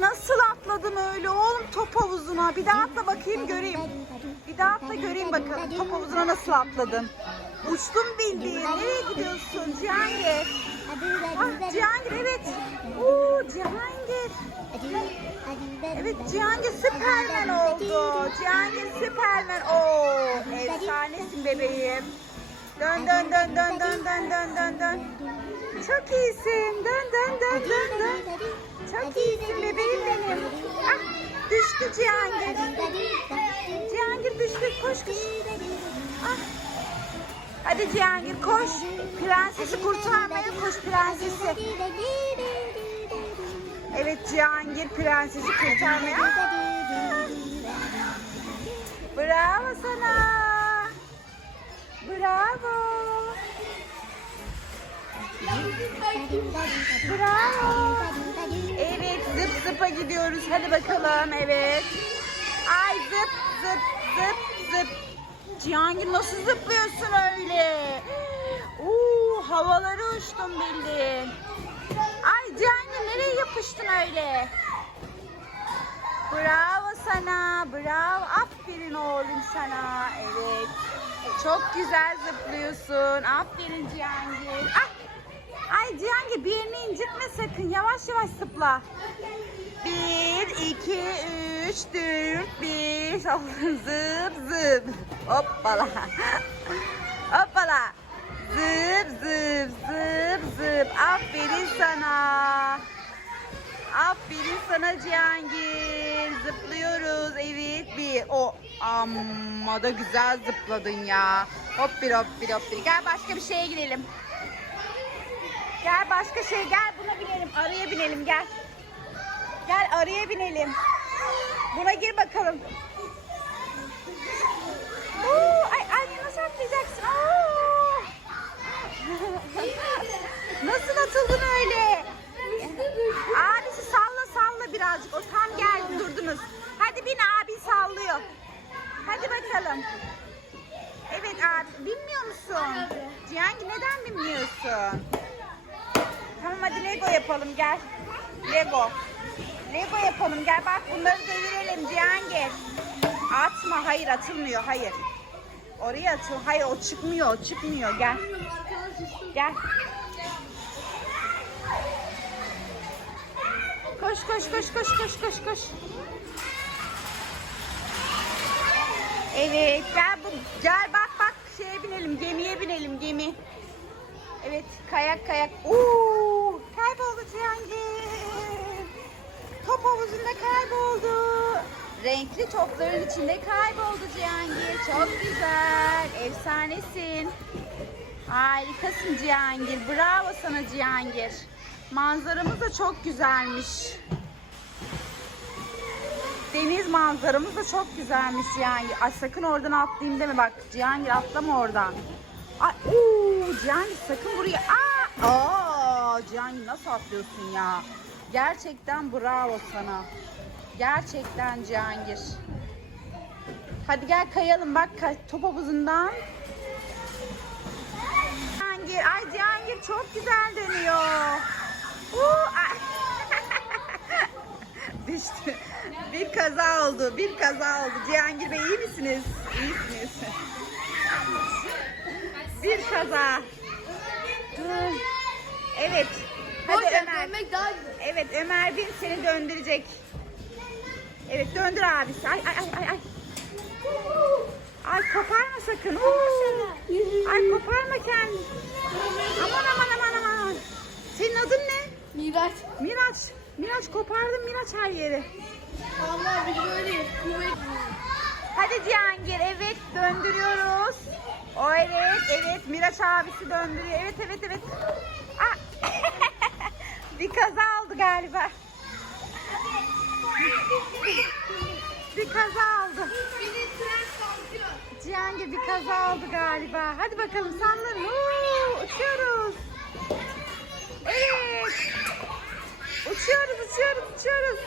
Nasıl atladın öyle oğlum top havuzuna? Bir daha atla bakayım göreyim. Bir daha atla göreyim bakalım top havuzuna nasıl atladın? Uçtun bildiğin. Nereye gidiyorsun Cihangir? Ah Cihangir evet. Oo Cihangir. Evet Cihangir Süpermen oldu. Cihangir Süpermen. Oo efsanesin bebeğim. Dön dön dön dön dön dön dön dön dön. Çok iyisin. Dön dön dön dön dön. Çok iyisin bebeğim benim. Ah düştü Cihangir. Cihangir düştü. Koş koş. Ah. Hadi Cihangir koş. Prensesi kurtarmaya koş prensesi. Evet Cihangir prensesi kurtarmaya. Ah, gidiyoruz. Hadi bakalım evet. Ay zıp zıp zıp zıp. Cihangir nasıl zıplıyorsun öyle? Oo, havaları uçtun bildin. Ay Cihangir nereye yapıştın öyle? Bravo sana. Bravo. Aferin oğlum sana. Evet. Çok güzel zıplıyorsun. Aferin Cihangir. Ah! Ay Cihangir bir yerini incitme sakın. Yavaş yavaş zıpla. Bir, iki, üç, dört, bir. Zıp zıp. Hoppala. Hoppala. Zıp zıp zıp zıp. Aferin sana. Aferin sana Cihangir. Zıplıyoruz. Evet bir. O amma da güzel zıpladın ya. Hop bir hop bir hop bir. Gel başka bir şeye gidelim. Gel başka şey gel buna binelim. Araya binelim gel. Gel araya binelim. Buna gir bakalım. Oo, ay ay nasıl atlayacaksın? Oo. nasıl atıldın öyle? Abisi salla salla birazcık. O tam geldi durdunuz. Hadi bin abi sallıyor. Hadi bakalım. Evet abi binmiyor musun? Cihangir neden binmiyorsun? Tamam hadi Lego yapalım gel. Lego. Lego yapalım gel bak bunları devirelim Cihangir. Atma hayır atılmıyor hayır. Oraya atıl. Hayır o çıkmıyor o çıkmıyor gel. Gel. Koş koş koş koş koş koş koş. Evet gel bu gel bak bak şeye binelim gemiye binelim gemi. Evet kayak kayak. Oo kayboldu Cihangir. Top havuzunda kayboldu. Renkli topların içinde kayboldu Cihangir. Çok güzel. Efsanesin. Harikasın Cihangir. Bravo sana Cihangir. Manzaramız da çok güzelmiş. Deniz manzaramız da çok güzelmiş yani. Ay sakın oradan atlayayım deme bak. Cihangir atlama oradan. Ay ooo Cihangir sakın buraya. Aa! Aa Cihangir nasıl atlıyorsun ya? Gerçekten bravo sana. Gerçekten Cihangir. Hadi gel kayalım bak top havuzundan. Cihangir, ay Cihangir çok güzel dönüyor. Ay. Düştü. Bir kaza oldu, bir kaza oldu. Cihangir Bey iyi misiniz? İyisiniz. Bir kaza. Evet. Hadi Ömer. daha güzel. Evet Ömer bin seni döndürecek. Evet döndür abisi. Ay ay ay ay ay. Ay koparma sakın. Oo. Ay koparma kendini. Aman aman aman aman. Senin adın ne? Miraç. Miraç. Miraç kopardın Miraç her yeri. Allah biz böyleyiz. Kuvvet. Hadi Cihangir evet döndürüyoruz. O evet evet Miraç abisi döndürüyor. Evet evet evet. Ah. bir kaza oldu galiba. bir kaza oldu. Cihangir bir kaza oldu galiba. Hadi bakalım sallanın. Uçuyoruz. Evet. Uçuyoruz uçuyoruz uçuyoruz.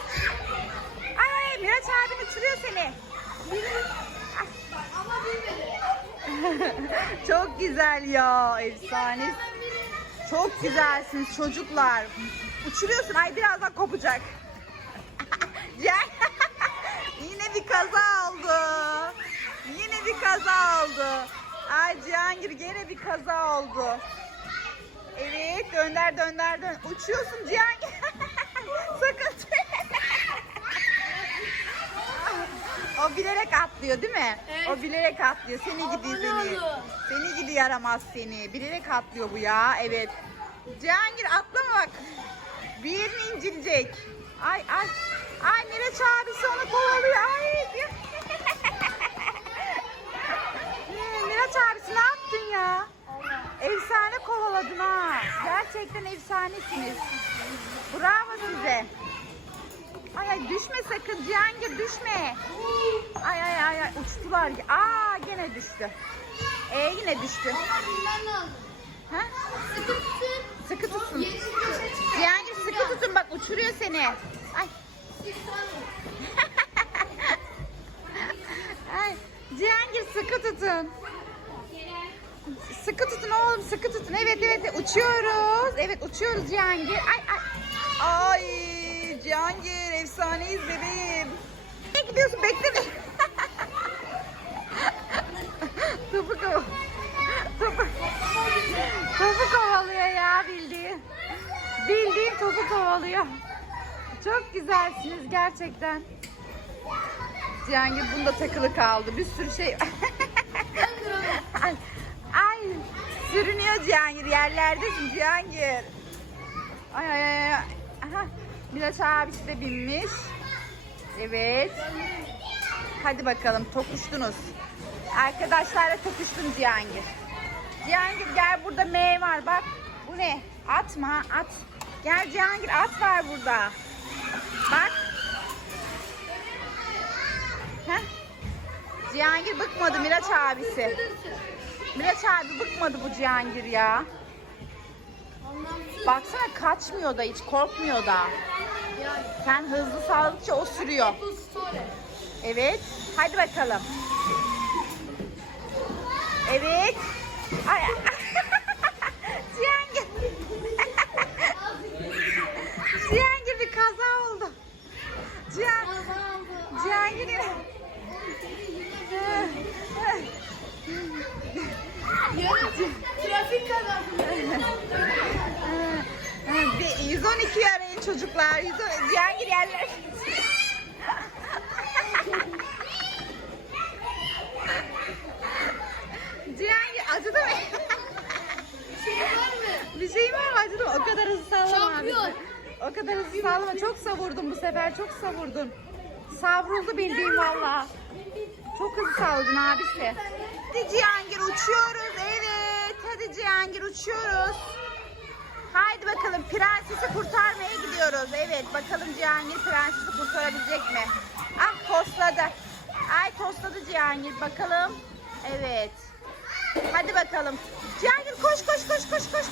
Ay Miraç abin uçuruyor seni. Bilmedi. Çok güzel ya efsane. Çok güzelsiniz çocuklar. Uçuruyorsun. Ay birazdan kopacak. Yine bir kaza oldu. Yine bir kaza oldu. Ay Cihangir gene bir kaza oldu. Evet dönder dönder dön. Uçuyorsun Cihangir. Sakın. o bilerek atlıyor değil mi? Evet. O bilerek atlıyor. Seni gidi seni. Oluyor. Seni gidi yaramaz seni. Bilerek atlıyor bu ya. Evet. Cihangir atlama bak. Bir yerini incilecek. Ay ay. Ay Miraç abisi onu kovalıyor. Ay. Ee, Miraç abisi ne yaptın ya? Efsane kovaladın ha. Gerçekten efsanesiniz. Bravo size. Ay ay düşme sakın Cihangir düşme. Ay ay ay uçtular. Aa gene düştü. E yine düştü. Ha? Sıkı tutun. Sıkı tutun. Cihangir sıkı tutun bak uçuruyor seni. Ay. Ay. Cihangir sıkı tutun. Sıkı tutun oğlum sıkı tutun. Evet evet uçuyoruz. Evet uçuyoruz Cihangir. Ay ay. Ay Cihangir efsaneyiz bebeğim. Ne gidiyorsun bekle beni. Kovalıyor. Çok güzelsiniz gerçekten. Cihangir bunda takılı kaldı. Bir sürü şey. ay, ay sürünüyor Cihangir. Yerlerdesin Cihangir. Ay ay ay. Aha, Miraç abisi de binmiş. Evet. Hadi bakalım tokuştunuz. Arkadaşlarla tokuştun Cihangir. Cihangir gel burada M var bak. Bu ne? At mı? At. Gel Cihangir at var burada. Bak. Heh. Cihangir bıkmadı Miraç abisi. Miraç abi bıkmadı bu Cihangir ya. Baksana kaçmıyor da hiç korkmuyor da. Sen hızlı saldıkça o sürüyor. Evet. Hadi bakalım. Evet. Ay. Cihangir. Cihangir bir kaza oldu. Cihan, Cihangir yine. Yarın trafik kazası. Bir 112 arayın çocuklar. 112 Cihangir yerler. Cihangir acıdı mı? Şey var mı? Bir şey var mı acıdı mı? O kadar hızlı sallama Şampiyon. abisi. O kadar hızlı sallama. Çok savurdun bu sefer. Çok savurdun. Savruldu bildiğin valla. Çok hızlı salladın abisi. Hadi Cihangir uçuyoruz. Cihangir uçuyoruz. Haydi bakalım prensesi kurtarmaya gidiyoruz. Evet bakalım Cihangir prensesi kurtarabilecek mi? Ah tosladı. Ay tosladı Cihangir bakalım. Evet. Hadi bakalım. Cihangir koş koş koş koş koş.